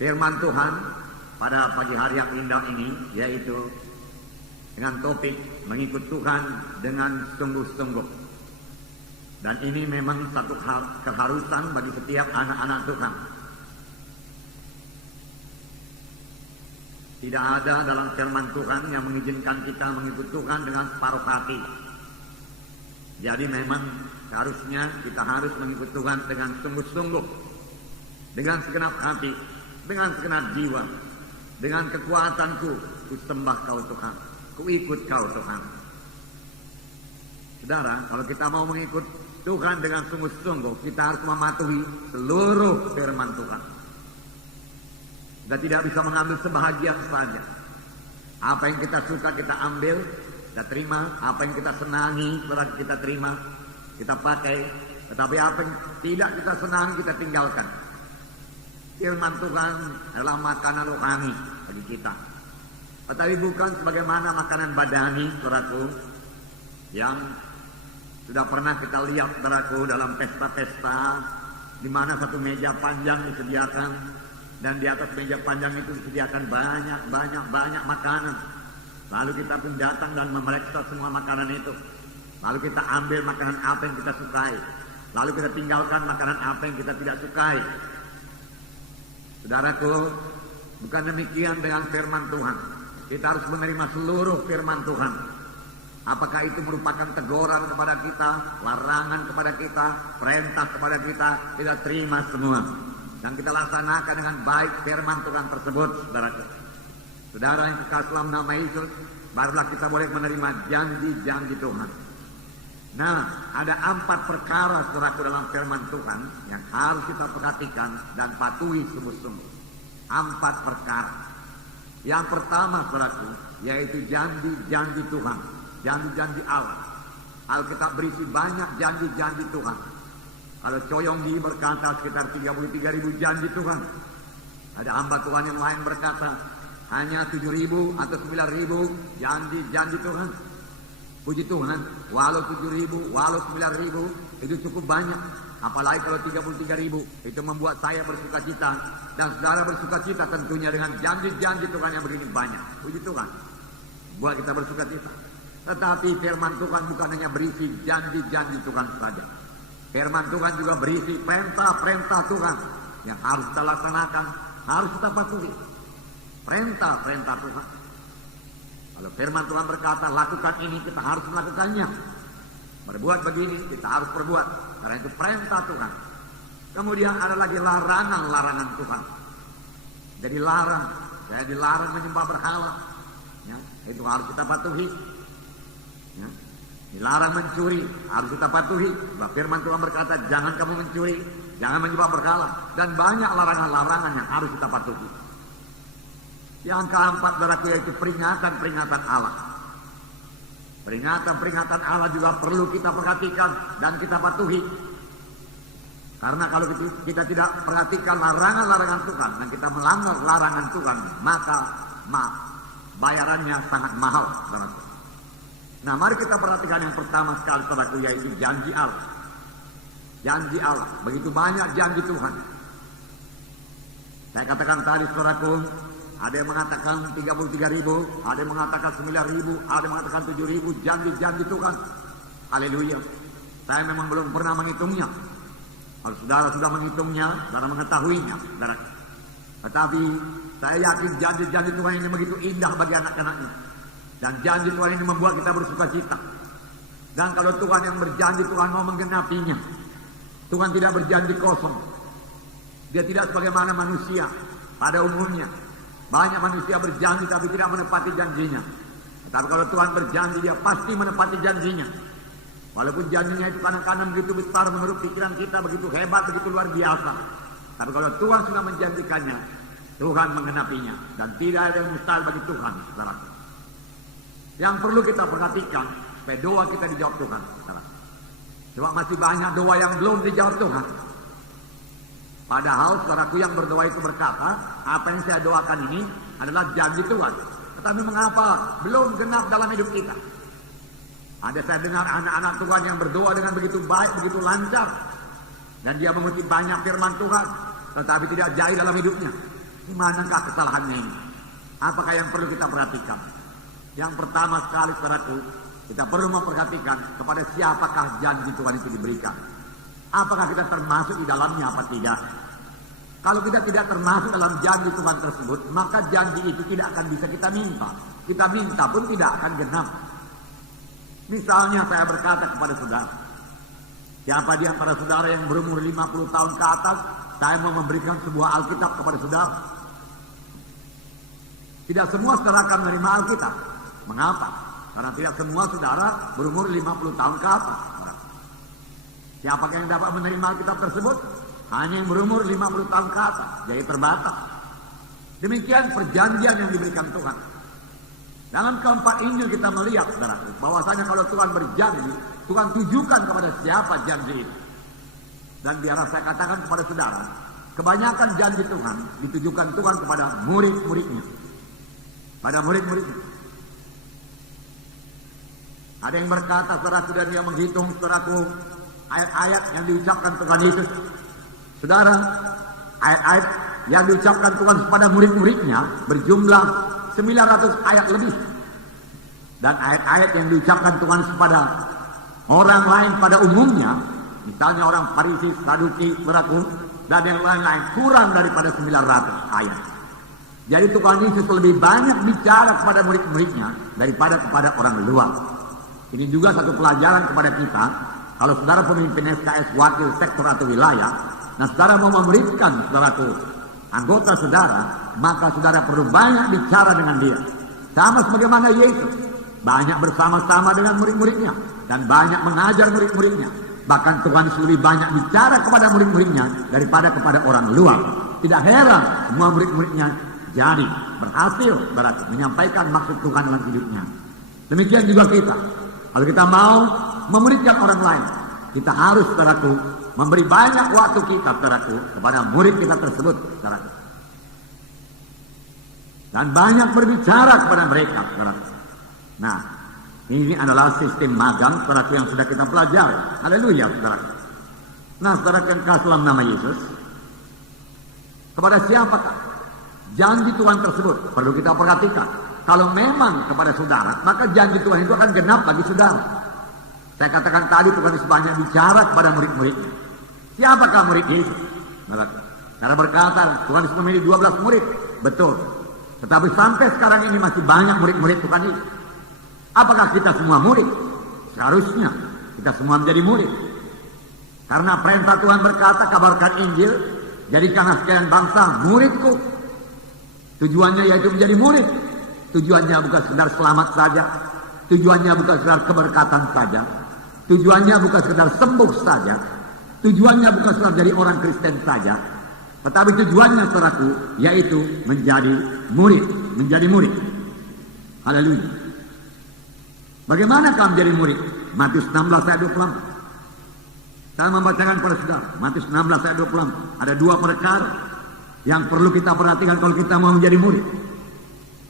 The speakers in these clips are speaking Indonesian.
firman Tuhan pada pagi hari yang indah ini, yaitu dengan topik mengikut Tuhan dengan sungguh-sungguh. Dan ini memang satu keharusan bagi setiap anak-anak Tuhan. Tidak ada dalam firman Tuhan yang mengizinkan kita mengikut Tuhan dengan separuh hati. Jadi memang seharusnya kita harus mengikut Tuhan dengan sungguh-sungguh, dengan segenap hati, dengan segenap jiwa, dengan kekuatanku, ku sembah Kau Tuhan, ku ikut Kau Tuhan. Saudara, kalau kita mau mengikut Tuhan dengan sungguh-sungguh, kita harus mematuhi seluruh firman Tuhan. Kita tidak bisa mengambil sebahagian saja. Apa yang kita suka kita ambil, kita terima. Apa yang kita senangi kita terima, kita pakai. Tetapi apa yang tidak kita senangi kita tinggalkan. Firman Tuhan adalah makanan rohani bagi kita. Tetapi bukan sebagaimana makanan badani, saudaraku, yang sudah pernah kita lihat, saudaraku, dalam pesta-pesta di mana satu meja panjang disediakan. Dan di atas meja panjang itu disediakan banyak makanan. Lalu kita pun datang dan memeriksa semua makanan itu. Lalu kita ambil makanan apa yang kita sukai. Lalu kita tinggalkan makanan apa yang kita tidak sukai. Saudaraku, bukan demikian dengan firman Tuhan. Kita harus menerima seluruh firman Tuhan. Apakah itu merupakan teguran kepada kita, larangan kepada kita, perintah kepada kita, kita terima semua. Dan kita laksanakan dengan baik firman Tuhan tersebut, saudaraku. Saudara yang kekasih dalam nama Yesus, barulah kita boleh menerima janji-janji Tuhan. Nah, ada 4 perkara, saudaraku, dalam firman Tuhan yang harus kita perhatikan dan patuhi sungguh-sungguh. 4 perkara. Yang pertama, saudaraku, yaitu janji-janji Tuhan, janji-janji Allah. Alkitab berisi banyak janji-janji Tuhan. Kalau Coyonggi berkata sekitar 33.000 janji Tuhan. Ada hamba Tuhan yang lain berkata hanya 7.000 atau 9.000 janji-janji Tuhan. Puji Tuhan, walau 7.000, walau 9.000 itu cukup banyak. Apalagi kalau 33.000, itu membuat saya bersuka cita. Dan saudara bersuka cita tentunya dengan janji-janji Tuhan yang begini banyak. Puji Tuhan, buat kita bersuka cita. Tetapi firman Tuhan bukan hanya berisi janji-janji Tuhan saja. Firman Tuhan juga berisi perintah-perintah Tuhan yang harus kita laksanakan, harus kita patuhi. Perintah-perintah Tuhan. Kalau firman Tuhan berkata, lakukan ini, kita harus melakukannya. Berbuat begini, kita harus berbuat. Karena itu perintah Tuhan. Kemudian ada lagi larangan-larangan Tuhan. Jadi saya dilarang menyembah berhala. Ya, itu harus kita patuhi. Ya. Dilarang mencuri, harus kita patuhi. Firman Tuhan berkata, jangan kamu mencuri, jangan menyembah berhala. Dan banyak larangan-larangan yang harus kita patuhi. Yang keempat, saudaraku, yaitu peringatan-peringatan Allah. Peringatan-peringatan Allah juga perlu kita perhatikan dan kita patuhi. Karena kalau kita tidak perhatikan larangan-larangan Tuhan dan kita melanggar larangan Tuhan, maka bayarannya sangat mahal, saudaraku. Nah, mari kita perhatikan yang pertama sekali, saudaraku, yaitu janji Allah. Janji Allah, begitu banyak janji Tuhan. Saya katakan tadi, saudaraku, ada yang mengatakan 33.000, ada yang mengatakan 9.000, ada yang mengatakan 7.000 janji-janji Tuhan. Haleluya. Saya memang belum pernah menghitungnya. Kalau saudara sudah menghitungnya, saudara mengetahuinya, saudara. Tetapi saya yakin janji-janji Tuhan ini begitu indah bagi anak-anaknya. Dan janji Tuhan ini membuat kita bersuka cita. Dan kalau Tuhan yang berjanji, Tuhan mau menggenapinya. Tuhan tidak berjanji kosong. Dia tidak sebagaimana manusia pada umumnya. Banyak manusia berjanji tapi tidak menepati janjinya. Tetapi kalau Tuhan berjanji, dia pasti menepati janjinya. Walaupun janjinya itu kadang-kadang begitu besar menurut pikiran kita, begitu hebat, begitu luar biasa. Tapi kalau Tuhan sudah menjanjikannya, Tuhan menggenapinya. Dan tidak ada yang mustahil bagi Tuhan, saudara. Yang perlu kita perhatikan, supaya doa kita dijawab Tuhan, saudara. Sebab masih banyak doa yang belum dijawab Tuhan. Padahal saudaraku yang berdoa itu berkata, apa yang saya doakan ini adalah janji Tuhan. Tetapi mengapa belum genap dalam hidup kita? Ada saya dengar anak-anak Tuhan yang berdoa dengan begitu baik, begitu lancar. Dan dia mengutip banyak firman Tuhan, tetapi tidak jaya dalam hidupnya. Di manakah kesalahannya ini? Apakah yang perlu kita perhatikan? Yang pertama sekali, saudaraku, kita perlu memperhatikan kepada siapakah janji Tuhan itu diberikan. Apakah kita termasuk di dalamnya apa tidak? Kalau kita tidak termasuk dalam janji Tuhan tersebut, maka janji itu tidak akan bisa kita minta. Kita minta pun tidak akan genap. Misalnya saya berkata kepada saudara, siapa di antara saudara yang berumur 50 tahun ke atas, saya mau memberikan sebuah Alkitab kepada saudara. Tidak semua saudara akan menerima Alkitab. Mengapa? Karena tidak semua saudara berumur 50 tahun ke atas. Siapakah yang dapat menerima Alkitab tersebut? Hanya yang berumur 50 tahun ke atas. Jadi terbatas. Demikian perjanjian yang diberikan Tuhan. Dalam keempat Injil kita melihat, saudara, bahwasanya kalau Tuhan berjanji, Tuhan tujukan kepada siapa janji itu. Dan biarlah saya katakan kepada saudara, kebanyakan janji Tuhan ditujukan Tuhan kepada murid-muridnya. Pada murid-muridnya. Ada yang berkata, saudara, sudah dia menghitung, saudaraku, ayat-ayat yang diucapkan Tuhan Yesus. Saudara, ayat-ayat yang diucapkan Tuhan kepada murid-muridnya berjumlah 900 ayat lebih. Dan ayat-ayat yang diucapkan Tuhan kepada orang lain pada umumnya, misalnya orang Farisi, Saduki, saudaraku, dan yang lain-lain, kurang daripada 900 ayat. Jadi Tuhan Yesus lebih banyak bicara kepada murid-muridnya daripada kepada orang luar. Ini juga satu pelajaran kepada kita. Kalau saudara pemimpin SKS, wakil sektor atau wilayah, nah saudara mau memberikan saudaraku anggota saudara, maka saudara perlu banyak bicara dengan dia. Sama sebagaimana Yesus banyak bersama-sama dengan murid-muridnya dan banyak mengajar murid-muridnya. Bahkan Tuhan lebih banyak bicara kepada murid-muridnya daripada kepada orang luar. Tidak heran semua murid-muridnya jadi berhasil berarti menyampaikan maksud Tuhan dalam hidupnya. Demikian juga kita. Kalau kita mau memberikan orang lain, kita harus, saudaraku, memberi banyak waktu kita, saudaraku, kepada murid kita tersebut, saudaraku. Dan banyak berbicara kepada mereka, saudaraku. Nah, ini adalah sistem magang, saudaraku, yang sudah kita pelajari. Haleluya, saudaraku. Nah, saudaraku yang kasih dalam nama Yesus, kepada siapakah janji Tuhan tersebut? Perlu kita perhatikan. Kalau memang kepada saudara, maka janji Tuhan itu akan genap bagi saudara. Saya katakan tadi Tuhan Yesus banyak bicara kepada murid-muridnya. Siapakah murid Yesus? Cara berkata, Tuhan Yesus memilih 12 murid. Betul. Tetapi sampai sekarang ini masih banyak murid-murid Tuhan Yesus. Apakah kita semua murid? Seharusnya kita semua menjadi murid. Karena perintah Tuhan berkata, kabarkan Injil, jadikanlah sekalian bangsa muridku. Tujuannya yaitu menjadi murid. Tujuannya bukan sekedar selamat saja. Tujuannya bukan sekedar keberkatan saja. Tujuannya bukan sekedar sembuh saja. Tujuannya bukan sekedar jadi orang Kristen saja. Tetapi tujuannya, saudaraku, yaitu menjadi murid. Menjadi murid. Haleluya. Bagaimana kamu menjadi murid? Matius 16 ayat 24. Saya membacakan kepada saudara. Matius 16 ayat 24. Ada dua perkara yang perlu kita perhatikan kalau kita mau menjadi murid.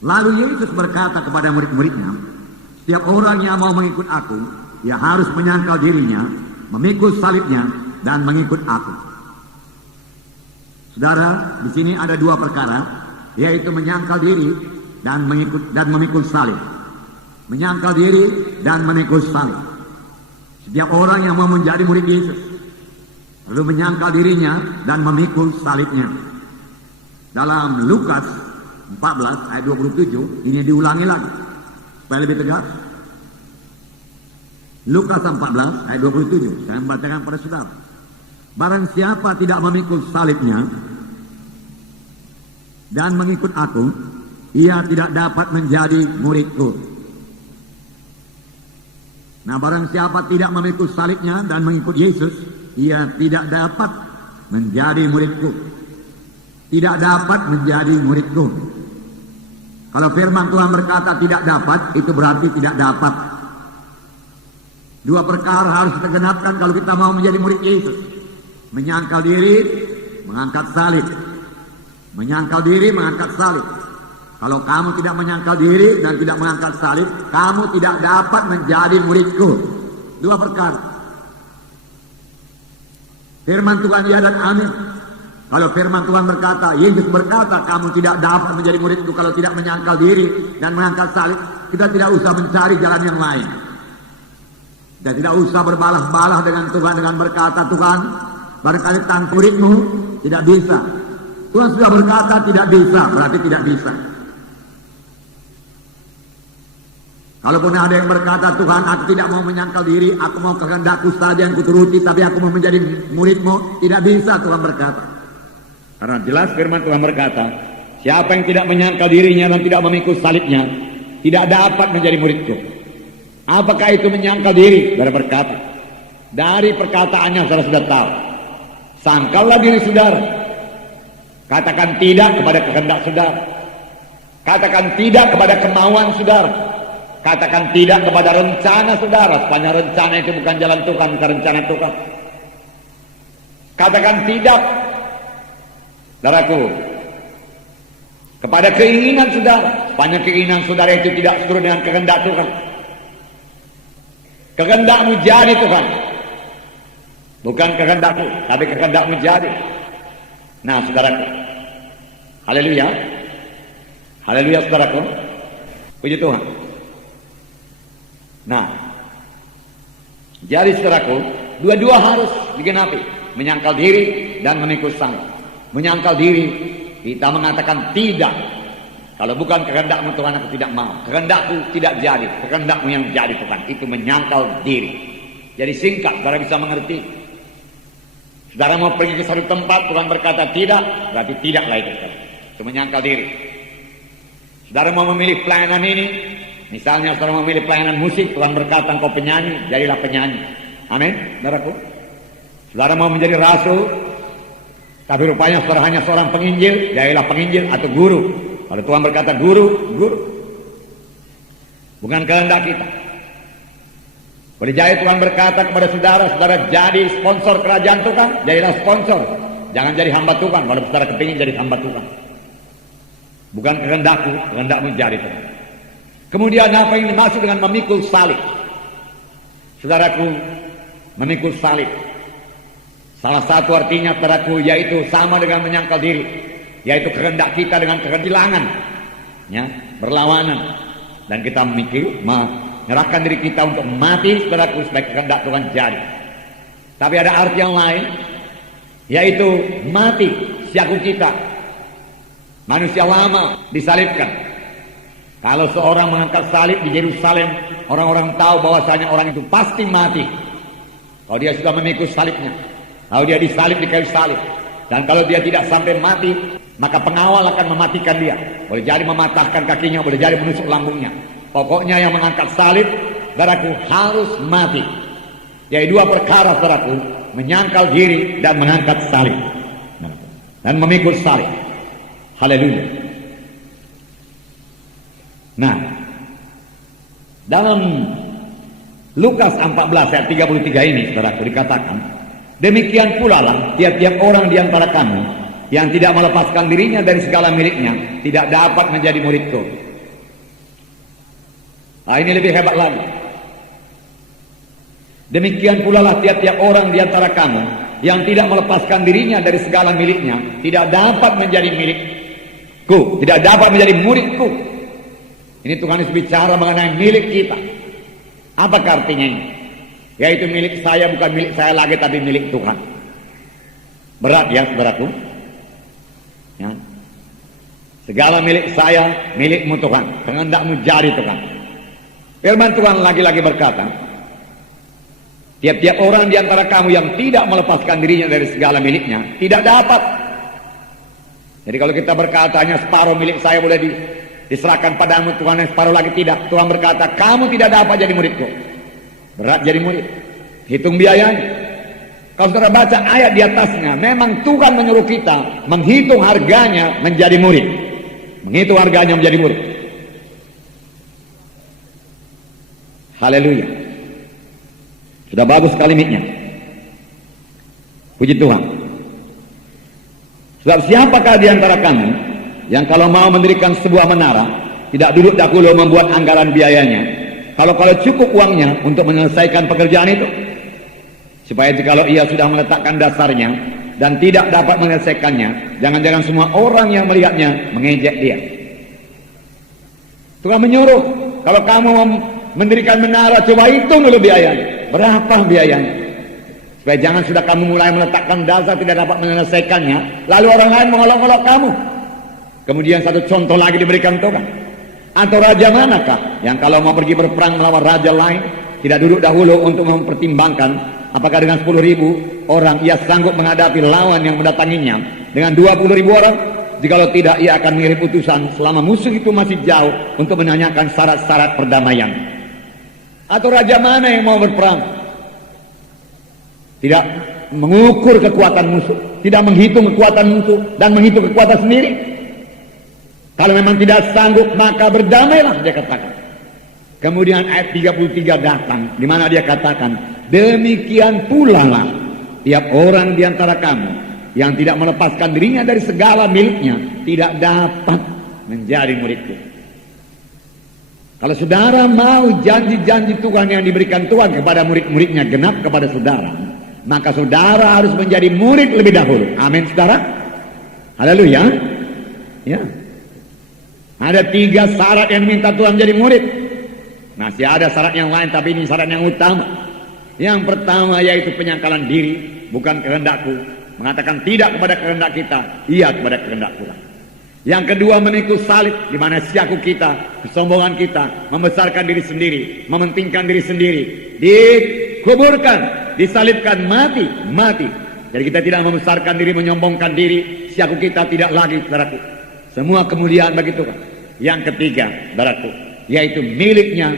Lalu Yesus berkata kepada murid-muridnya, setiap orang yang mau mengikut aku, ia harus menyangkal dirinya, memikul salibnya, dan mengikut aku. Saudara, di sini ada dua perkara, yaitu menyangkal diri dan memikul salib. Menyangkal diri dan memikul salib. Setiap orang yang mau menjadi murid Yesus, perlu menyangkal dirinya dan memikul salibnya. Dalam Lukas 14 ayat 27 ini diulangi lagi supaya lebih tegas. Lukas 14 ayat 27 saya membacakan pada saudara. Barang siapa tidak memikul salibnya dan mengikut aku, ia tidak dapat menjadi muridku. Nah, barang siapa tidak memikul salibnya dan mengikut Yesus, ia tidak dapat menjadi muridku. Tidak dapat menjadi muridku. Kalau firman Tuhan berkata tidak dapat, itu berarti tidak dapat. Dua perkara harus kita genapkan kalau kita mau menjadi murid Yesus. Menyangkal diri, mengangkat salib. Menyangkal diri, mengangkat salib. Kalau kamu tidak menyangkal diri dan tidak mengangkat salib, kamu tidak dapat menjadi muridku. Dua perkara. Firman Tuhan ya dan amin. Kalau firman Tuhan berkata, Yesus berkata, kamu tidak dapat menjadi muridku kalau tidak menyangkal diri dan mengangkat salib. Kita tidak usah mencari jalan yang lain. Kita tidak usah berbalah-balah dengan Tuhan dengan berkata, Tuhan, barangkali tanpa muridmu tidak bisa. Tuhan sudah berkata tidak bisa, berarti tidak bisa. Kalaupun ada yang berkata, Tuhan, aku tidak mau menyangkal diri, aku mau kehendakku saja yang kuturuti, tapi aku mau menjadi muridmu, tidak bisa, Tuhan berkata. Karena jelas firman Tuhan berkata, siapa yang tidak menyangkal dirinya dan tidak memikul salibnya, tidak dapat menjadi muridku. Apakah itu menyangkal diri? Saudara berkata, dari perkataannya saudara sudah tahu. Sangkallah diri saudara. Katakan tidak kepada kehendak saudara. Katakan tidak kepada kemauan saudara. Katakan tidak kepada rencana saudara. Sepanjang rencana itu bukan jalan Tuhan, bukan rencana Tuhan. Katakan tidak, saudaraku, kepada keinginan saudara. Sepanjang keinginan saudara itu tidak sesuai dengan kehendak Tuhan. Kehendakmu jadi Tuhan, bukan kehendakku, tapi kehendakmu jadi. Nah, saudaraku, haleluya, haleluya, saudaraku, puji Tuhan. Nah, jadi saudaraku, dua-dua harus digenapi, menyangkal diri dan memikul salib. Menyangkal diri, kita mengatakan tidak. Kalau bukan kehendakmu Tuhan, aku tidak mau. Kehendakku tidak jadi, kehendakmu yang jadi Tuhan. Itu menyangkal diri. Jadi singkat, saudara bisa mengerti. Saudara mau pergi ke satu tempat, Tuhan berkata tidak, berarti tidaklah itu. Itu menyangkal diri. Saudara mau memilih pelayanan ini, misalnya saudara mau memilih pelayanan musik, Tuhan berkata engkau penyanyi, jadilah penyanyi. Amin, saudaraku. Saudara mau menjadi rasul, tapi rupanya saudara hanya seorang penginjil, jadilah penginjil atau guru. Kalau Tuhan berkata guru, guru. Bukan kehendak kita. Boleh jadi Tuhan berkata kepada saudara, saudara jadi sponsor kerajaan Tuhan, jadilah sponsor. Jangan jadi hamba Tuhan, kalau saudara kepingin jadi hamba Tuhan. Bukan kehendakku, kehendakmu jadi Tuhan. Kemudian apa yang dimaksud dengan memikul salib? Saudaraku, memikul salib. Salah satu artinya saudaraku yaitu sama dengan menyangkal diri, yaitu kehendak kita dengan kehilangan, ya, berlawanan, dan kita memikul, menyerahkan diri kita untuk mati saudaraku supaya kehendak Tuhan jadi. Tapi ada arti yang lain, yaitu mati siaku kita, manusia lama disalibkan. Kalau seorang mengangkat salib di Yerusalem, orang-orang tahu bahwasanya orang itu pasti mati kalau dia sudah memikul salibnya. Kalau dia disalib di kayu salib, dan kalau dia tidak sampai mati, maka pengawal akan mematikan dia. Boleh jadi mematahkan kakinya, boleh jadi menusuk lambungnya. Pokoknya yang mengangkat salib, saudaraku, harus mati. Jadi dua perkara, saudaraku, menyangkal diri dan mengangkat salib, dan memikul salib. Haleluya. Nah, dalam Lukas 14 ayat 33 ini, saudaraku, dikatakan, demikian pula lah tiap-tiap orang di antara kamu yang tidak melepaskan dirinya dari segala miliknya tidak dapat menjadi muridku. Nah, ini lebih hebat lagi. Demikian pula lah tiap-tiap orang di antara kamu yang tidak melepaskan dirinya dari segala miliknya tidak dapat menjadi milikku, tidak dapat menjadi muridku. Ini Tuhan Yesus bicara mengenai milik kita. Apa artinya ini? Yaitu milik saya bukan milik saya lagi, tapi milik Tuhan. Berat ya, saudaraku. Ya. Segala milik saya, milikmu Tuhan. Kehendakmu jadi Tuhan. Firman Tuhan lagi-lagi berkata, tiap-tiap orang di antara kamu yang tidak melepaskan dirinya dari segala miliknya tidak dapat. Jadi kalau kita berkata hanya separuh milik saya boleh diserahkan padamu Tuhan, yang separuh lagi tidak. Tuhan berkata, kamu tidak dapat jadi muridku. Berat jadi murid. Hitung biayanya. Kalau saudara baca ayat di atasnya, memang Tuhan menyuruh kita menghitung harganya menjadi murid. Menghitung harganya menjadi murid. Haleluya. Sudah bagus kalimatnya. Puji Tuhan. Sebab siapakah di antara kamu yang kalau mau mendirikan sebuah menara tidak duduk dahulu membuat anggaran biayanya, kalau cukup uangnya untuk menyelesaikan pekerjaan itu, supaya jikalau ia sudah meletakkan dasarnya dan tidak dapat menyelesaikannya, jangan-jangan semua orang yang melihatnya mengejek dia. Tuhan menyuruh, kalau kamu mendirikan menara, coba hitung dulu biayanya. Berapa biayanya? Supaya jangan sudah kamu mulai meletakkan dasar tidak dapat menyelesaikannya, lalu orang lain mengolok-olok kamu. Kemudian satu contoh lagi diberikan Tuhan. Atau raja manakah yang kalau mau pergi berperang melawan raja lain, tidak duduk dahulu untuk mempertimbangkan apakah dengan 10.000 orang ia sanggup menghadapi lawan yang mendatanginya dengan 20.000 orang? Jikalau tidak, ia akan mengirim utusan selama musuh itu masih jauh untuk menanyakan syarat-syarat perdamaian. Atau raja mana yang mau berperang, tidak mengukur kekuatan musuh, tidak menghitung kekuatan musuh dan menghitung kekuatan sendiri? Kalau memang tidak sanggup, maka berdamailah, dia katakan. Kemudian ayat 33 datang, di mana dia katakan, demikian pula lah tiap orang di antara kamu yang tidak melepaskan dirinya dari segala miliknya tidak dapat menjadi muridku. Kalau saudara mau janji-janji Tuhan yang diberikan Tuhan kepada murid-muridnya genap kepada saudara, maka saudara harus menjadi murid lebih dahulu. Amin, saudara. Haleluya. Ya. Ada 3 syarat yang minta Tuhan jadi murid. Masih ada syarat yang lain, tapi ini syarat yang utama. Yang pertama yaitu penyangkalan diri, bukan kehendakku. Mengatakan tidak kepada kehendak kita, iya kepada kehendak Tuhan. Yang kedua memikul salib, di mana siaku kita, kesombongan kita, membesarkan diri sendiri, mementingkan diri sendiri, dikuburkan, disalibkan, mati. Jadi kita tidak membesarkan diri, menyombongkan diri, siaku kita tidak lagi, saudaraku. Semua kemuliaan bagi Tuhan. Yang ketiga, saudaraku, yaitu miliknya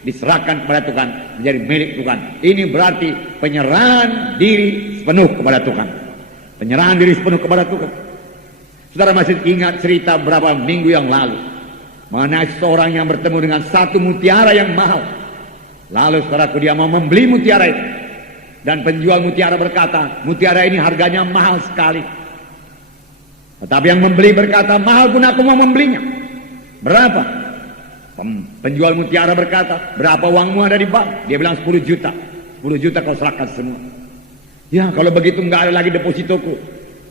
diserahkan kepada Tuhan, menjadi milik Tuhan. Ini berarti penyerahan diri sepenuh kepada Tuhan. Penyerahan diri sepenuh kepada Tuhan. Saudara masih ingat cerita beberapa minggu yang lalu mengenai seorang yang bertemu dengan satu mutiara yang mahal. Lalu saudaraku, dia mau membeli mutiara itu, dan penjual mutiara berkata, mutiara ini harganya mahal sekali. Tetapi yang membeli berkata, mahal pun aku mau membelinya. Berapa? Penjual mutiara berkata, berapa uangmu ada di bank? Dia bilang 10 juta. 10 juta kau serahkan semua. Ya, kalau begitu nggak ada lagi depositoku,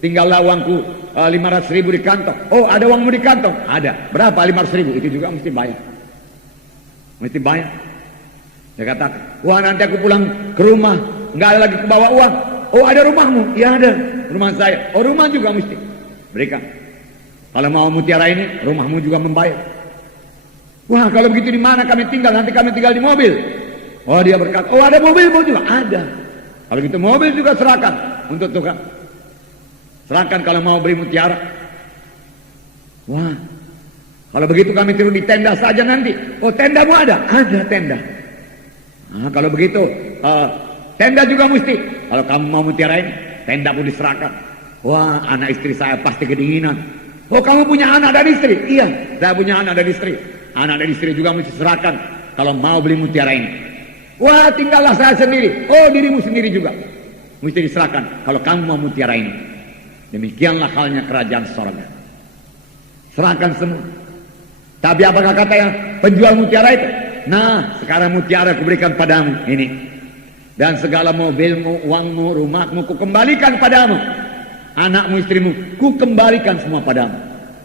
tinggallah uangku 500.000 di kantong. Oh, ada uangmu di kantong? Ada. Berapa? 500.000. Itu juga mesti bayar. Mesti bayar. Dia katakan, wah nanti aku pulang ke rumah nggak ada lagi kebawa uang. Oh, ada rumahmu? Ya ada, rumah saya. Oh, rumah juga mesti berikan. Kalau mau mutiara ini, rumahmu juga membayar. Wah, kalau begitu di mana kami tinggal? Nanti kami tinggal di mobil. Oh, dia berkata, oh ada mobilmu juga? Ada. Kalau gitu mobil juga serahkan untuk Tuhan. Serahkan kalau mau beri mutiara. Wah, kalau begitu kami tidur di tenda saja nanti. Oh, tendamu ada? Ada tenda. Nah, kalau begitu tenda juga mesti. Kalau kamu mau mutiara ini, tenda pun diserahkan. Wah, anak istri saya pasti kedinginan. Oh, kamu punya anak dan istri? Iya, saya punya anak dan istri. Anak dan istri juga mesti serahkan kalau mau beli mutiara ini. Wah, tinggallah saya sendiri. Oh, dirimu sendiri juga mesti diserahkan kalau kamu mau mutiara ini. Demikianlah halnya kerajaan sorga. Serahkan semua. Tapi apakah kata yang penjual mutiara itu? Nah, sekarang mutiara kuberikan padamu ini. Dan segala mobilmu, uangmu, rumahmu kukembalikan padamu. Anakmu, istrimu, kukembalikan semua padamu.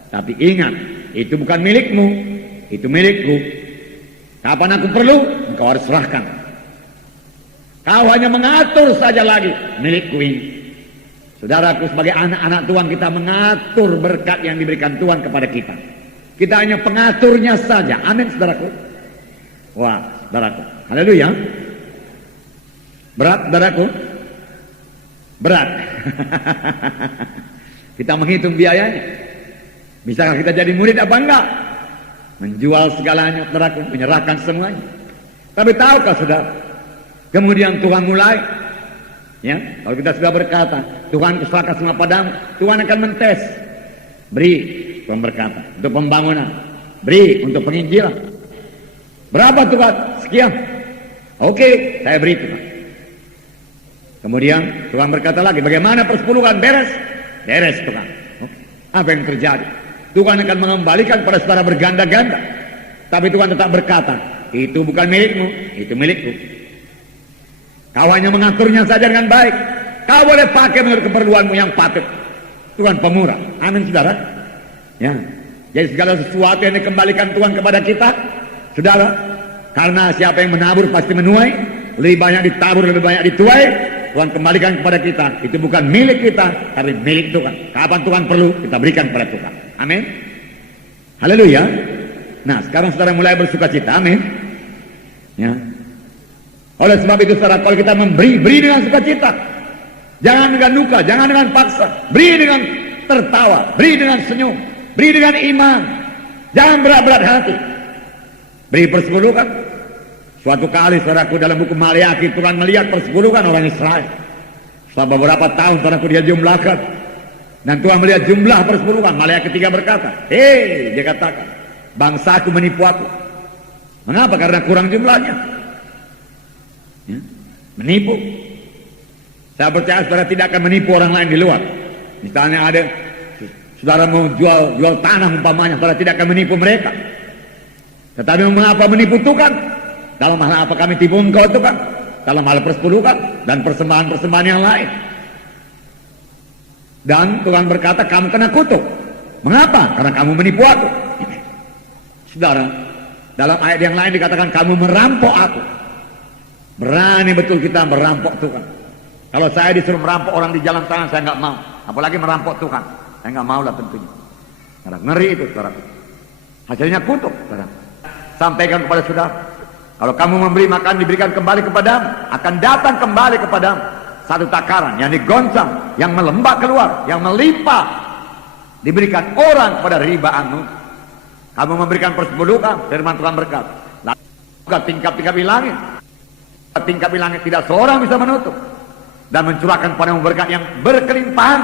Tapi ingat, itu bukan milikmu, itu milikku. Kapan aku perlu, engkau harus serahkan. Kau hanya mengatur saja lagi milikku ini. Saudaraku, sebagai anak-anak Tuhan, kita mengatur berkat yang diberikan Tuhan kepada kita. Kita hanya pengaturnya saja. Amin, saudaraku. Wah, saudaraku, haleluya. Berat, saudaraku. Berat. Kita menghitung biayanya. Bisakah kita jadi murid apa enggak? Menjual segalanya, saudaraku, menyerahkan semuanya. Tapi tahukah saudara, kemudian Tuhan mulai, ya, kalau kita sudah berkata, Tuhan kuserahkan semua padamu, Tuhan akan mentes. Beri, Tuhan berkata, untuk pembangunan. Beri untuk penginjilan. Berapa Tuhan? Sekian. Oke, saya beri Tuhan. Kemudian Tuhan berkata lagi, bagaimana persepuluhan? Beres? Beres Tuhan. Oke. Apa yang terjadi? Tuhan akan mengembalikan pada saudara berganda-ganda. Tapi Tuhan tetap berkata, itu bukan milikmu, itu milikku. Kau hanya mengaturnya saja dengan baik. Kau boleh pakai menurut keperluanmu yang patut. Tuhan pemurah. Amin, saudara. Ya. Jadi segala sesuatu yang dikembalikan Tuhan kepada kita, saudara, karena siapa yang menabur pasti menuai. Lebih banyak ditabur, lebih banyak dituai. Tuhan kembalikan kepada kita. Itu bukan milik kita, tapi milik Tuhan. Kapan Tuhan perlu, kita berikan kepada Tuhan. Amin. Haleluya. Nah, sekarang saudara mulai bersuka cita. Amin. Ya. Oleh sebab itu, saudara, kalau kita memberi, beri dengan sukacita. Jangan dengan duka, jangan dengan paksa. Beri dengan tertawa, beri dengan senyum, beri dengan iman. Jangan berat-berat hati. Beri persepuluhan. Suatu kali, saudaraku, dalam buku Maleakhi, Tuhan melihat persepuluhan orang Israel. Setelah beberapa tahun, saudaraku, dia jumlahkan. Dan Tuhan melihat jumlah persepuluhan. Maleakhi 3 berkata, hei, dia katakan, bangsaku menipu aku. Mengapa? Karena kurang jumlahnya. Ya, menipu. Saya percaya saudara tidak akan menipu orang lain di luar. Misalnya ada saudara mau jual tanah umpamanya, saudara tidak akan menipu mereka. Tetapi mengapa menipu Tuhan? Dalam hal apa kami tipu engkau Tuhan? Dalam hal persepuluhan dan persembahan-persembahan yang lain. Dan Tuhan berkata, kamu kena kutuk. Mengapa? Karena kamu menipu aku. Saudara, dalam ayat yang lain dikatakan kamu merampok aku. Berani betul kita merampok Tuhan. Kalau saya disuruh merampok orang di jalan sana, saya nggak mau. Apalagi merampok Tuhan, saya nggak mau lah tentunya. Karena ngeri itu, saudara. Hasilnya kutuk, saudara. Sampaikan kepada saudara, kalau kamu memberi makan diberikan kembali kepadamu, akan datang kembali kepadamu satu takaran yang digoncang, yang melembab keluar, yang melimpah, diberikan orang kepada ribaanmu. Kamu memberikan persepuluhan, firman Tuhan berkata, lalu tingkap-tingkap di langit. Tingkap di langit tidak seorang bisa menutup. Dan mencurahkan padamu berkat yang berkelimpahan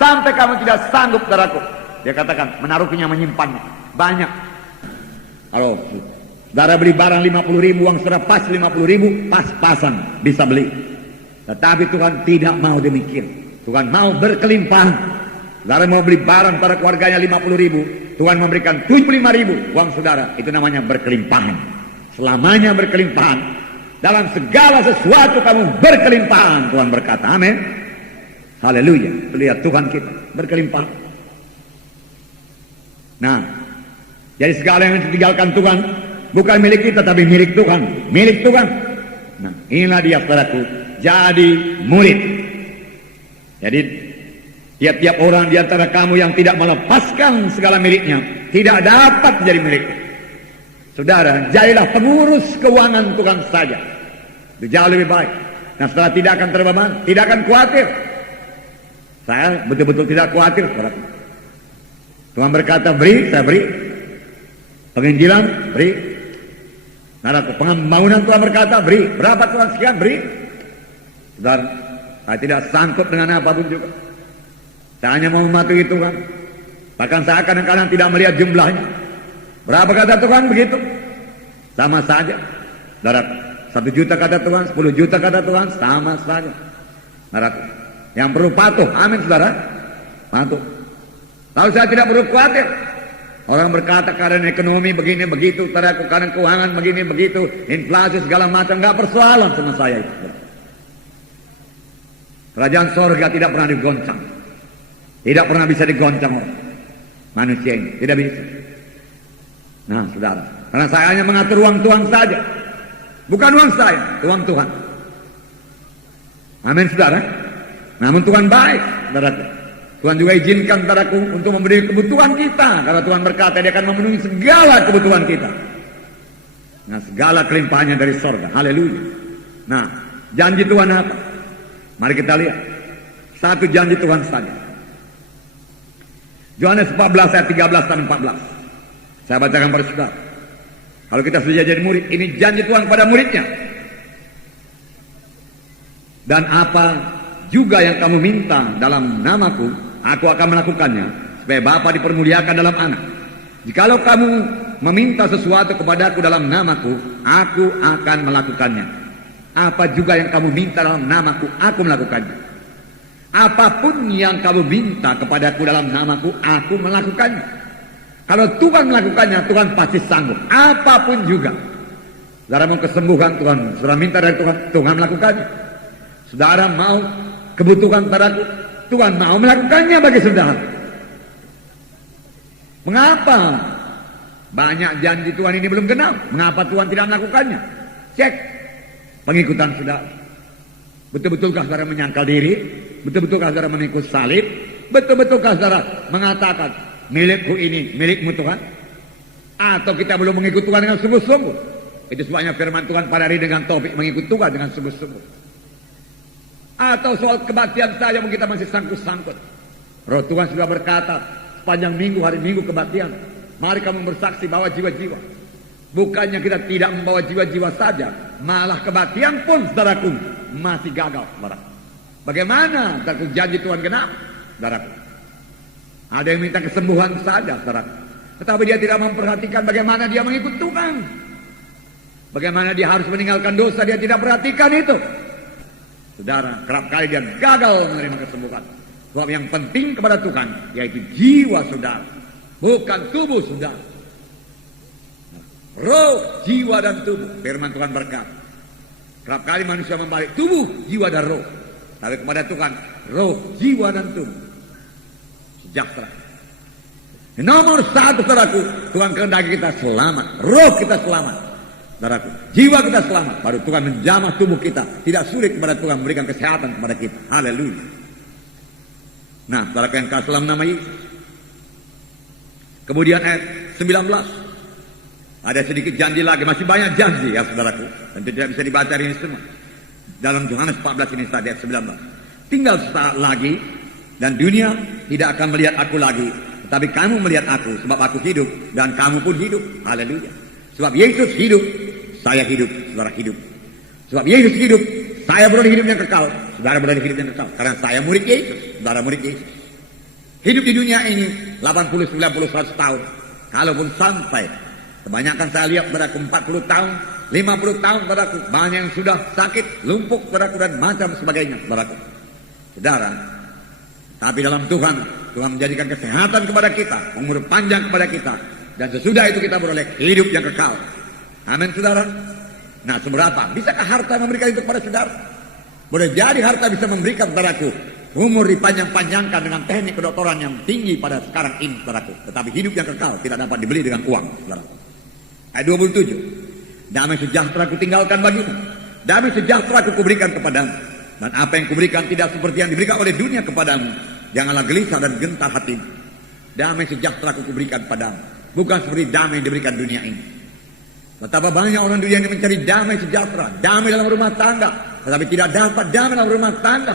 sampai kamu tidak sanggup, saudaraku. Dia katakan menaruhnya, menyimpannya banyak. Kalau saudara beli barang 50.000, uang saudara pas 50.000, pas-pasan bisa beli. Tetapi Tuhan tidak mau demikian. Tuhan mau berkelimpahan. Saudara mau beli barang pada keluarganya 50.000, Tuhan memberikan 75.000 uang saudara. Itu namanya berkelimpahan. Selamanya berkelimpahan. Dalam segala sesuatu kamu berkelimpahan, Tuhan berkata. Amin. Haleluya. Lihat Tuhan kita berkelimpahan. Nah, jadi segala yang ditinggalkan Tuhan bukan milik kita, tapi milik Tuhan. Milik Tuhan. Nah, inilah dia, saudaraku, jadi murid. Jadi tiap-tiap orang di antara kamu yang tidak melepaskan segala miliknya tidak dapat menjadi milik. Saudara, jadilah pengurus keuangan Tuhan saja. Itu jauh lebih baik. Nah, setelah tidak akan terbeban, tidak akan khawatir. Saya betul-betul tidak khawatir, saudara. Tuhan berkata beri, saya beri. Penginjilan, beri. Nah, pembangunan Tuhan berkata beri. Berapa Tuhan sekian, beri. Saudara, saya tidak sangkut dengan apapun juga. Saya hanya mau mematuhi Tuhan. Bahkan saya kadang-kadang tidak melihat jumlahnya. Berapa kata Tuhan begitu? Sama saja. Saudara, 1 juta kata Tuhan, 10 juta kata Tuhan, sama saja. Saudara, yang perlu patuh, amin saudara. Patuh. Lalu saya tidak perlu khawatir. Orang berkata karena ekonomi begini begitu, saudara, karena keuangan begini begitu, inflasi segala macam, nggak persoalan sama saya itu. Saudara. Kerajaan sorga tidak pernah digoncang. Tidak pernah bisa digoncang orang. Manusia ini tidak bisa. Nah, saudara, karena saya hanya mengatur uang Tuhan saja. Bukan uang saya, uang Tuhan. Amin, saudara. Namun Tuhan baik, saudara. Tuhan juga izinkan, saudaraku, untuk memberi kebutuhan kita. Karena Tuhan berkata dia akan memenuhi segala kebutuhan kita. Nah, segala kelimpahannya dari sorga. Haleluya. Nah, janji Tuhan apa? Mari kita lihat. Satu janji Tuhan saja. Yohanes 14 ayat 13 dan 14. Saya bacakan pada saudara. Kalau kita sudah jadi murid, ini janji Tuhan pada muridnya. Dan apa juga yang kamu minta dalam namaku, aku akan melakukannya, supaya Bapa dipermuliakan dalam anak. Jikalau kamu meminta sesuatu kepadaku dalam namaku, aku akan melakukannya. Apa juga yang kamu minta dalam namaku, aku melakukannya. Apapun yang kamu minta kepadaku dalam namaku, aku melakukannya. Kalau Tuhan melakukannya, Tuhan pasti sanggup. Apapun juga. Saudara mau kesembuhan, Tuhan. Saudara minta dari Tuhan, Tuhan melakukannya. Saudara mau kebutuhan saudaraku, Tuhan mau melakukannya bagi saudara. Mengapa banyak janji Tuhan ini belum genap? Mengapa Tuhan tidak melakukannya? Cek pengikutan saudara. Betul-betulkah saudara menyangkal diri? Betul-betulkah saudara mengikut salib? Betul-betulkah saudara mengatakan milikku ini, milikmu Tuhan? Atau kita belum mengikut Tuhan dengan sungguh-sungguh? Itu sebabnya firman Tuhan pada hari dengan topik mengikut Tuhan dengan sungguh-sungguh. Atau soal kebaktian saja kita masih sangkut-sangkut. Roh Tuhan sudah berkata sepanjang minggu, hari Minggu kebaktian, mari kamu bersaksi bawa jiwa-jiwa. Bukannya kita tidak membawa jiwa-jiwa saja, malah kebaktian pun saudaraku masih gagal, saudaraku. Bagaimana saudaraku janji Tuhan genap, saudaraku? Ada yang minta kesembuhan saja, saudaraku. Tetapi dia tidak memperhatikan bagaimana dia mengikut Tuhan. Bagaimana dia harus meninggalkan dosa, dia tidak perhatikan itu. Saudara, kerap kali dia gagal menerima kesembuhan. Sebab yang penting kepada Tuhan yaitu jiwa saudara, bukan tubuh saudara. Roh, jiwa dan tubuh. Firman Tuhan berkata, kerap kali manusia membalik tubuh, jiwa dan roh. Tapi kepada Tuhan, roh, jiwa dan tubuh sejahtera. Nomor satu saudaraku, Tuhan kehendaki kita selamat, roh kita selamat, saudaraku, jiwa kita selamat. Baru Tuhan menjamah tubuh kita. Tidak sulit kepada Tuhan memberikan kesehatan kepada kita. Haleluya. Nah, saudaraku yang kasih dalam nama Yesus. Kemudian ayat 19. Ada sedikit janji lagi, masih banyak janji ya saudaraku. Dan tidak bisa dibaca hari ini semua. Dalam Yohanes 14 ini tadi ayat 19. Tinggal sesaat lagi dan dunia tidak akan melihat aku lagi, tetapi kamu melihat aku, sebab aku hidup dan kamu pun hidup. Haleluya. Sebab Yesus hidup, saya hidup, saudara hidup. Sebab Yesus hidup, saya beroleh hidup yang kekal, saudara beroleh hidup yang kekal. Karena saya murid Yesus, saudara murid Yesus. Hidup di dunia ini 80, 90, 100 tahun. Kalaupun sampai, kebanyakan saya lihat saudaraku 40 tahun, 50 tahun saudaraku. Banyak yang sudah sakit, lumpuh saudaraku dan macam sebagainya saudaraku. Saudara, tapi dalam Tuhan, Tuhan menjadikan kesehatan kepada kita, umur panjang kepada kita. Dan sesudah itu kita beroleh hidup yang kekal. Amin saudara. Nah seberapa? Bisakah harta memberikan itu kepada saudara? Boleh jadi harta bisa memberikan saudaraku umur dipanjang-panjangkan dengan teknik kedokteran yang tinggi pada sekarang ini saudaraku. Tetapi hidup yang kekal tidak dapat dibeli dengan uang saudaraku. Ayat 27. Damai sejahtera ku tinggalkan bagimu, damai sejahtera ku berikan kepadamu. Dan apa yang kuberikan tidak seperti yang diberikan oleh dunia kepadamu. Janganlah gelisah dan gentar hatimu. Damai sejahtera ku berikan padamu, bukan seperti damai yang diberikan dunia ini. Betapa banyak orang dunia ini mencari damai sejahtera, damai dalam rumah tangga, tetapi tidak dapat damai dalam rumah tangga.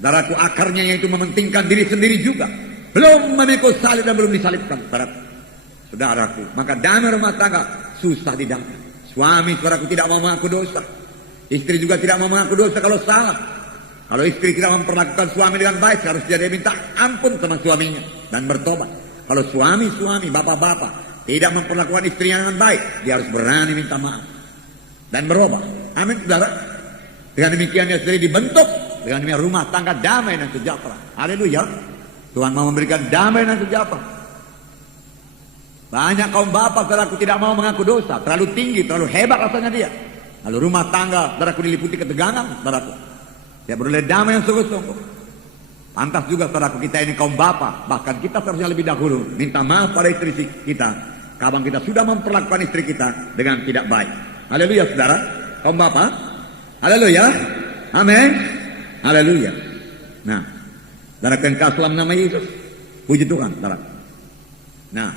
Saudaraku, akarnya yaitu mementingkan diri sendiri juga. Belum memikul salib dan belum disalibkan, saudaraku. Maka damai rumah tangga susah didapat. Suami saudaraku tidak mau mengaku dosa, istri juga tidak mau mengaku dosa kalau salah. Kalau istri tidak memperlakukan suami dengan baik, harus dia minta ampun sama suaminya dan bertobat. Kalau suami, bapak-bapak tidak memperlakukan istrinya dengan baik, dia harus berani minta maaf dan berubah. Amin saudara. Dengan demikian dia sendiri dibentuk, dengan demikian rumah tangga damai dan sejahtera. Haleluya. Tuhan mau memberikan damai dan sejahtera. Banyak kaum bapak saudaraku tidak mau mengaku dosa, terlalu tinggi, terlalu hebat rasanya dia. Lalu rumah tangga saudaraku diliputi ketegangan saudaraku. Dia beroleh damai yang sungguh-sungguh. Pantas juga saudaraku kita ini kaum bapak, bahkan kita seharusnya lebih dahulu minta maaf pada istri kita, kapan kita sudah memperlakukan istri kita dengan tidak baik. Haleluya saudara, kaum bapak. Haleluya, amin, haleluya. Nah, saudara yang kasih dalam nama Yesus, puji Tuhan saudara. Nah,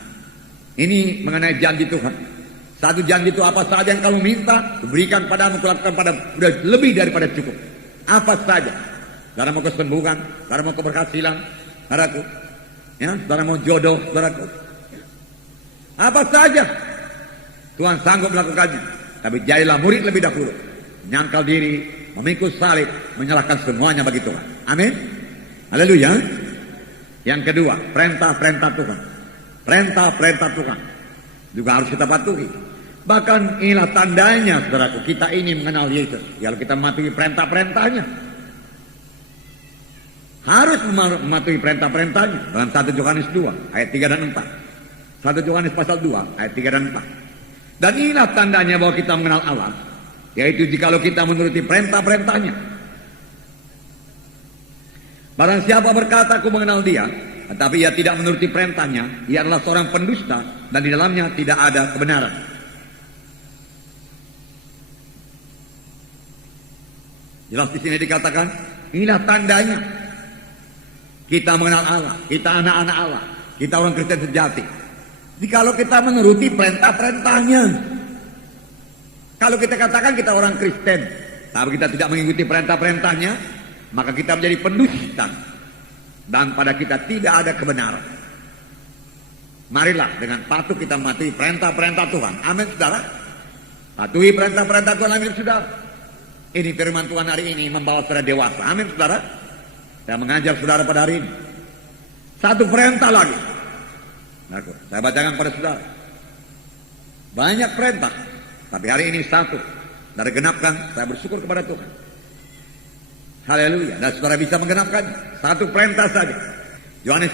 ini mengenai janji Tuhan. Satu janji itu apa saja yang kamu minta, berikan padamu, kulakukan padamu, sudah lebih daripada cukup. Apa saja. Saudara mau kesembuhan, saudara mau keberhasilan, saudaraku, ya, saudara mau jodoh, saudaraku, apa saja Tuhan sanggup melakukannya. Tapi jadilah murid lebih dahulu, menyangkal diri, memikul salib, menyerahkan semuanya bagi Tuhan. Amin. Haleluya. Yang kedua, perintah-perintah Tuhan. Perintah-perintah Tuhan juga harus kita patuhi. Bahkan inilah tandanya saudaraku, kita ini mengenal Yesus. Kalau kita mematuhi perintah-perintahnya, harus mematuhi perintah-perintahnya. Dalam 1 Yohanes 2 ayat 3 dan 4. 1 Yohanes pasal 2 ayat 3 dan 4. Dan inilah tandanya bahwa kita mengenal Allah, yaitu jikalau kita menuruti perintah-perintahnya. Barang siapa berkata, aku mengenal dia, tetapi ia tidak menuruti perintahnya, ia adalah seorang pendusta, dan di dalamnya tidak ada kebenaran. Jelas di sini dikatakan, inilah tandanya kita mengenal Allah, kita anak-anak Allah, kita orang Kristen sejati. Jikalau kita menuruti perintah-perintahnya. Kalau kita katakan kita orang Kristen, tapi kita tidak mengikuti perintah-perintahnya, maka kita menjadi pendusta, dan pada kita tidak ada kebenaran. Marilah dengan patuh kita mematuhi perintah-perintah Tuhan. Amin, saudara. Patuhi perintah-perintah Tuhan. Amin, saudara. Ini firman Tuhan hari ini membawa saudara dewasa. Amin, saudara. Saya mengajar saudara pada hari ini. Satu perintah lagi. Saya bacakan pada saudara. Banyak perintah, tapi hari ini satu. Dari genapkan, saya bersyukur kepada Tuhan. Haleluya. Dan saudara bisa menggenapkan satu perintah saja. Yohanes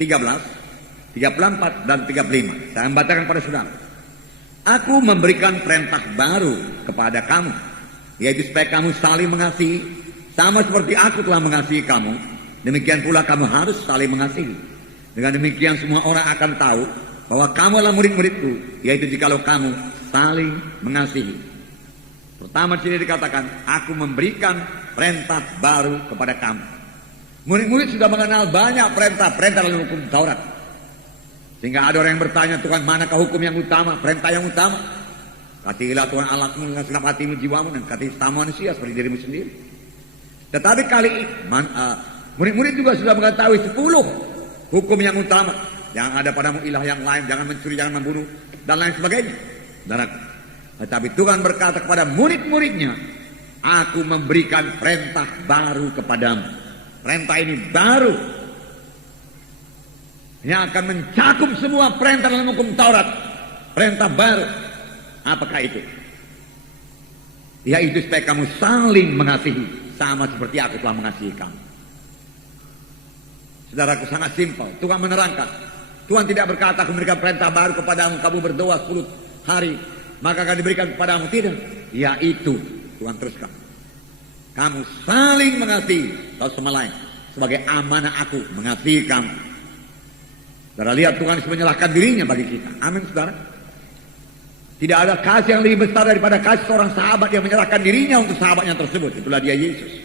13, 34 dan 35. Saya membacakan pada saudara. Aku memberikan perintah baru kepada kamu, yaitu supaya kamu saling mengasihi, sama seperti aku telah mengasihi kamu. Demikian pula kamu harus saling mengasihi. Dengan demikian semua orang akan tahu bahwa kamu adalah murid-muridku, yaitu jikalau kamu saling mengasihi. Pertama sini dikatakan, aku memberikan perintah baru kepada kamu. Murid-murid sudah mengenal banyak perintah dalam hukum Taurat. Sehingga ada orang yang bertanya, Tuhan, manakah hukum yang utama, perintah yang utama? Kasihilah Tuhan Allahmu dengan segenap hatimu, jiwamu, dan kasihi sesama manusia seperti dirimu sendiri. Tetapi kali ini murid-murid juga sudah mengetahui 10 hukum yang utama. Yang ada padamu ilah yang lain, jangan mencuri, jangan membunuh, dan lain sebagainya. Tetapi Tuhan berkata kepada murid-muridnya, aku memberikan perintah baru kepadamu. Perintah ini baru, yang akan mencakup semua perintah dalam hukum Taurat. Perintah baru. Apakah itu? Yaitu supaya kamu saling mengasihi, sama seperti aku telah mengasihi kamu. Saudaraku, sangat simpel. Tuhan menerangkan. Tuhan tidak berkata, aku memberikan perintah baru kepadamu, kamu berdoa 10 hari, maka akan diberikan kepadamu. Tidak. Yaitu, Tuhan teruskan, kamu saling mengasihi satu sama lain, sebagai amanah aku mengasihi kamu. Saudara lihat, Tuhan menyerahkan dirinya bagi kita. Amin, saudara. Tidak ada kasih yang lebih besar daripada kasih seorang sahabat yang menyerahkan dirinya untuk sahabatnya tersebut. Itulah dia, Yesus.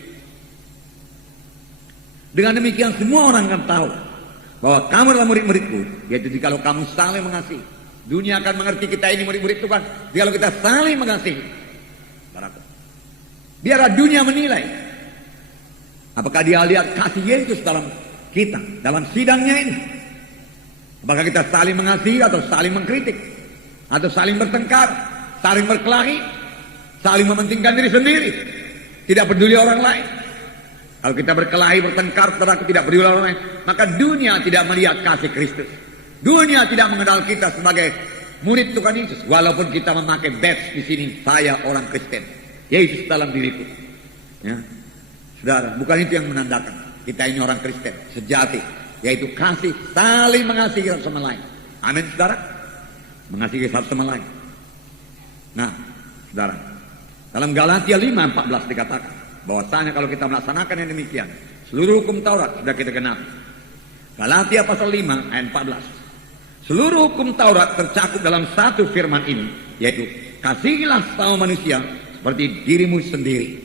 Dengan demikian semua orang akan tahu bahwa kamu adalah murid-muridku, yaitu jikalau kamu saling mengasihi. Dunia akan mengerti kita ini murid-murid Tuhan jikalau kita saling mengasihi. Biarlah dunia menilai apakah dia lihat kasih Yesus dalam kita, dalam sidangnya ini. Apakah kita saling mengasihi atau saling mengkritik, atau saling bertengkar, saling berkelahi, saling mementingkan diri sendiri, tidak peduli orang lain. Kalau kita berkelahi, bertengkar, saudaraku, tidak peduli orang lain, maka dunia tidak melihat kasih Kristus. Dunia tidak mengenal kita sebagai murid Tuhan Yesus, walaupun kita memakai badge di sini, saya orang Kristen, Yesus dalam diriku. Ya, saudara, bukan itu yang menandakan kita ini orang Kristen sejati, yaitu kasih, saling mengasihi satu sama lain. Amin, saudara. Mengasihi satu sama lain. Nah, saudara, dalam Galatia 5:14 dikatakan bahwasanya kalau kita melaksanakan yang demikian, seluruh hukum Taurat sudah kita genapi. Galatia pasal 5 ayat 14. Seluruh hukum Taurat tercakup dalam satu firman ini, yaitu kasihilah sesama manusia seperti dirimu sendiri.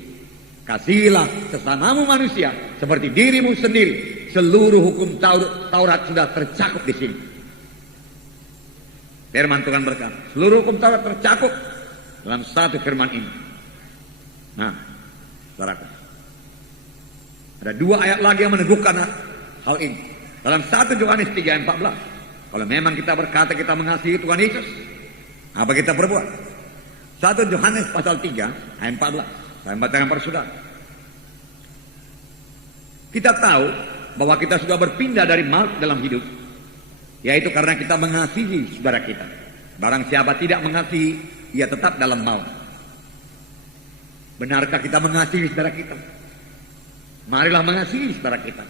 Kasihilah sesamamu manusia seperti dirimu sendiri. Seluruh hukum Taurat sudah tercakup di sini. Firman Tuhan berkata, seluruh hukum Taurat tercakup dalam satu firman ini. Nah, saudaraku, ada 2 ayat lagi yang meneguhkan hal ini. Dalam 1 Yohanes 3 ayat 14. Kalau memang kita berkata kita mengasihi Tuhan Yesus, apa kita perbuat? 1 Yohanes pasal 3 ayat 14. Saya bacakan pada saudara. Kita tahu bahwa kita sudah berpindah dari maut dalam hidup, yaitu karena kita mengasihi saudara kita. Barang siapa tidak mengasihi, ia tetap dalam maut. Benarkah kita mengasihi saudara kita? Marilah mengasihi saudara kita.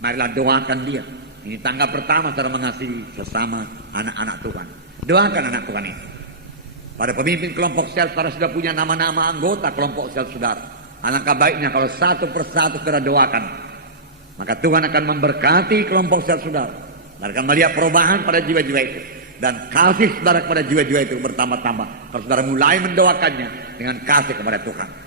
Marilah doakan dia. Ini tangga pertama saudara mengasihi sesama anak-anak Tuhan. Doakan anak Tuhan itu. Pada pemimpin kelompok sel, saudara sudah punya nama-nama anggota kelompok sel saudara. Alangkah baiknya kalau satu persatu saudara doakan, maka Tuhan akan memberkati kelompok saudara. Dan akan melihat perubahan pada jiwa-jiwa itu. Dan kasih saudara kepada jiwa-jiwa itu bertambah-tambah. Kalau saudara mulai mendoakannya dengan kasih kepada Tuhan.